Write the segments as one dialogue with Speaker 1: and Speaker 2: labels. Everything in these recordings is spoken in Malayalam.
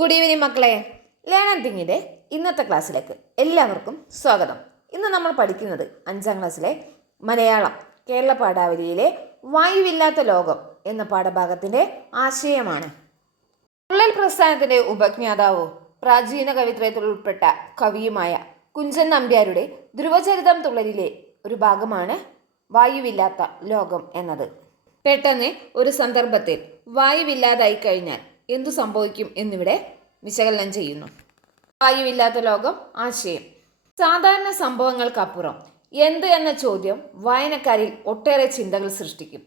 Speaker 1: ഗുഡ് ഈവനിങ് മക്കളെ. ലേൺ തിങ്ങിന്റെ ഇന്നത്തെ ക്ലാസ്സിലേക്ക് എല്ലാവർക്കും സ്വാഗതം. ഇന്ന് നമ്മൾ പഠിക്കുന്നത് അഞ്ചാം ക്ലാസ്സിലെ മലയാളം കേരള പാഠാവലിയിലെ വായുവില്ലാത്ത ലോകം എന്ന പാഠഭാഗത്തിന്റെ ആശയമാണ്. തുള്ളൽ പ്രസ്ഥാനത്തിന്റെ ഉപജ്ഞാതാവും പ്രാചീന കവിത്രയത്തിൽ ഉൾപ്പെട്ട കവിയുമായ കുഞ്ചൻ നമ്പ്യാരുടെ ധ്രുവചരിതം തുള്ളലിലെ ഒരു ഭാഗമാണ് വായുവില്ലാത്ത ലോകം എന്നത്. പെട്ടെന്ന് ഒരു സന്ദർഭത്തിൽ വായുവില്ലാതായി കഴിഞ്ഞാൽ എന്തു സംഭവിക്കും എന്നിവിടെ വിശകലനം ചെയ്യുന്നു. വായുവില്ലാത്ത ലോകം ആശയം. സാധാരണ സംഭവങ്ങൾക്കപ്പുറം എന്ത് എന്ന ചോദ്യം വായനക്കാരിൽ ഒട്ടേറെ ചിന്തകൾ സൃഷ്ടിക്കും.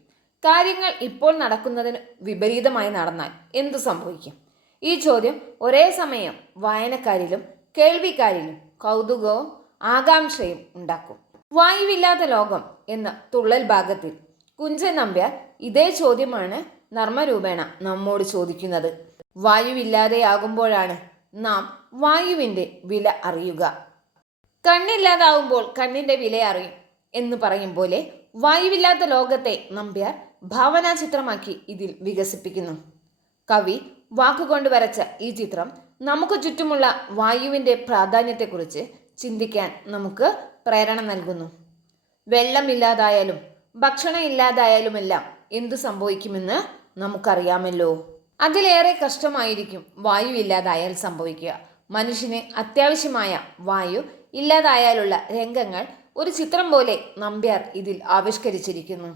Speaker 1: കാര്യങ്ങൾ ഇപ്പോൾ നടക്കുന്നതിന് വിപരീതമായി നടന്നാൽ എന്തു സംഭവിക്കും? ഈ ചോദ്യം ഒരേ സമയം വായനക്കാരിലും കേൾവിക്കാരിലും കൗതുകവും ആകാംക്ഷയും ഉണ്ടാക്കും. വായുവില്ലാത്ത ലോകം എന്ന തുള്ളൽ ഭാഗത്തിൽ കുഞ്ചൻ നമ്പ്യാർ ഇതേ ചോദ്യമാണ് നർമ്മരൂപേണ നമ്മോട് ചോദിക്കുന്നത്. വായുവില്ലാതെയാകുമ്പോഴാണ് നാം വായുവിന്റെ വില അറിയുക. കണ്ണില്ലാതാവുമ്പോൾ കണ്ണിന്റെ വില അറിയും എന്ന് പറയും പോലെ വായുവില്ലാത്ത ലോകത്തെ നമ്പ്യാർ ഭാവനാ ചിത്രമാക്കി ഇതിൽ വികസിപ്പിക്കുന്നു. കവി വാക്കുകൊണ്ട് വരച്ച ഈ ചിത്രം നമുക്ക് ചുറ്റുമുള്ള വായുവിന്റെ പ്രാധാന്യത്തെക്കുറിച്ച് ചിന്തിക്കാൻ നമുക്ക് പ്രേരണ നൽകുന്നു. വെള്ളമില്ലാതായാലും ഭക്ഷണം ഇല്ലാതായാലുമെല്ലാം എന്തു സംഭവിക്കുമെന്ന് നമുക്കറിയാമല്ലോ. അതിലേറെ കഷ്ടമായിരിക്കും വായു ഇല്ലാതായാൽ സംഭവിക്കുക. മനുഷ്യന് അത്യാവശ്യമായ വായു ഇല്ലാതായാലുള്ള രംഗങ്ങൾ ഒരു ചിത്രം പോലെ നമ്പ്യാർ ഇതിൽ ആവിഷ്കരിച്ചിരിക്കുന്നു.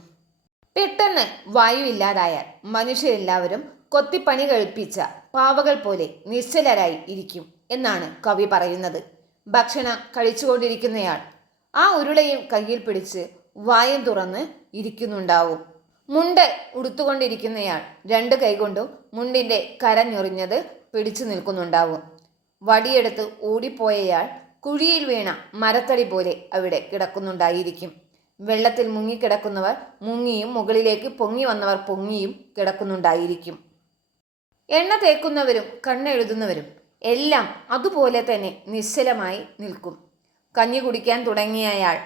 Speaker 1: പെട്ടെന്ന് വായു ഇല്ലാതായാൽ മനുഷ്യരെല്ലാവരും കൊത്തിപ്പണി കഴിപ്പിച്ച പാവകൾ പോലെ നിശ്ചലരായി ഇരിക്കും എന്നാണ് കവി പറയുന്നത്. ഭക്ഷണം കഴിച്ചുകൊണ്ടിരിക്കുന്നയാൾ ആ ഉരുളയും കയ്യിൽ പിടിച്ച് വായം തുറന്ന് ഇരിക്കുന്നുണ്ടാവും. മുണ്ട് ഉടുത്തുകൊണ്ടിരിക്കുന്നയാൾ രണ്ട് കൈകൊണ്ടും മുണ്ടിന്റെ കരഞ്ഞൊറിഞ്ഞത് പിടിച്ചു നിൽക്കുന്നുണ്ടാവും. വടിയെടുത്ത് ഓടിപ്പോയയാൾ കുഴിയിൽ വീണ മരത്തടി പോലെ അവിടെ കിടക്കുന്നുണ്ടായിരിക്കും. വെള്ളത്തിൽ മുങ്ങിക്കിടക്കുന്നവർ മുങ്ങിയും മുകളിലേക്ക് പൊങ്ങി വന്നവർ പൊങ്ങിയും കിടക്കുന്നുണ്ടായിരിക്കും. എണ്ണ തേക്കുന്നവരും കണ്ണെഴുതുന്നവരും എല്ലാം അതുപോലെ തന്നെ നിശ്ചലമായി നിൽക്കും. കഞ്ഞി കുടിക്കാൻ തുടങ്ങിയയാൾ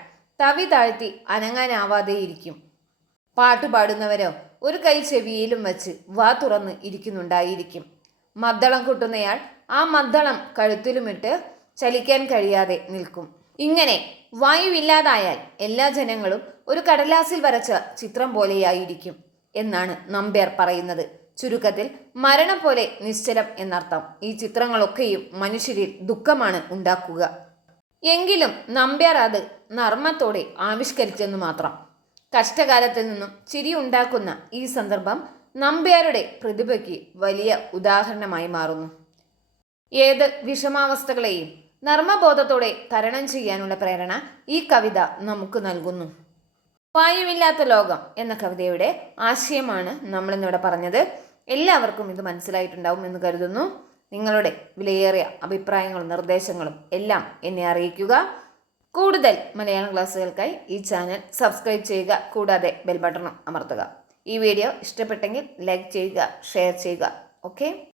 Speaker 1: തവി താഴ്ത്തി അനങ്ങാനാവാതെയിരിക്കും. പാട്ട് പാടുന്നവരോ ഒരു കൈ ചെവിയിലും വച്ച് വാ തുറന്ന് ഇരിക്കുന്നുണ്ടായിരിക്കും. മദ്ദളം കൊട്ടുന്നയാൾ ആ മദ്ദളം കഴുത്തിലുമിട്ട് ചലിക്കാൻ കഴിയാതെ നിൽക്കും. ഇങ്ങനെ വായുവില്ലാതായാൽ എല്ലാ ജനങ്ങളും ഒരു കടലാസിൽ വരച്ച ചിത്രം പോലെയായിരിക്കും എന്നാണ് നമ്പ്യാർ പറയുന്നത്. ചുരുക്കത്തിൽ മരണം പോലെ നിശ്ചലം എന്നർത്ഥം. ഈ ചിത്രങ്ങളൊക്കെയും മനുഷ്യരിൽ ദുഃഖമാണ് ഉണ്ടാക്കുക. എങ്കിലും നമ്പ്യാർ അത് നർമ്മത്തോടെ ആവിഷ്കരിച്ചെന്ന് മാത്രം. കഷ്ടകാലത്ത് നിന്നും ചിരി ഉണ്ടാക്കുന്ന ഈ സന്ദർഭം നമ്പ്യാരുടെ പ്രതിഭയ്ക്ക് വലിയ ഉദാഹരണമായി മാറുന്നു. ഏത് വിഷമാവസ്ഥകളെയും നർമ്മബോധത്തോടെ തരണം ചെയ്യാനുള്ള പ്രേരണ ഈ കവിത നമുക്ക് നൽകുന്നു. വായുവില്ലാത്ത ലോകം എന്ന കവിതയുടെ ആശയമാണ് നമ്മളിന്നിവിടെ പറഞ്ഞത്. എല്ലാവർക്കും ഇത് മനസ്സിലായിട്ടുണ്ടാവും എന്ന് കരുതുന്നു. നിങ്ങളുടെ വിലയേറിയ അഭിപ്രായങ്ങളും നിർദ്ദേശങ്ങളും എല്ലാം എന്നെ അറിയിക്കുക. കൂടുതൽ മലയാളം ക്ലാസ്സുകൾക്കായി ഈ ചാനൽ സബ്സ്ക്രൈബ് ചെയ്യുക കൂടാതെ ബെൽ ബട്ടണും അമർത്തുക. ഈ വീഡിയോ ഇഷ്ടപ്പെട്ടെങ്കിൽ ലൈക്ക് ചെയ്യുക ഷെയർ ചെയ്യുക. ഓക്കെ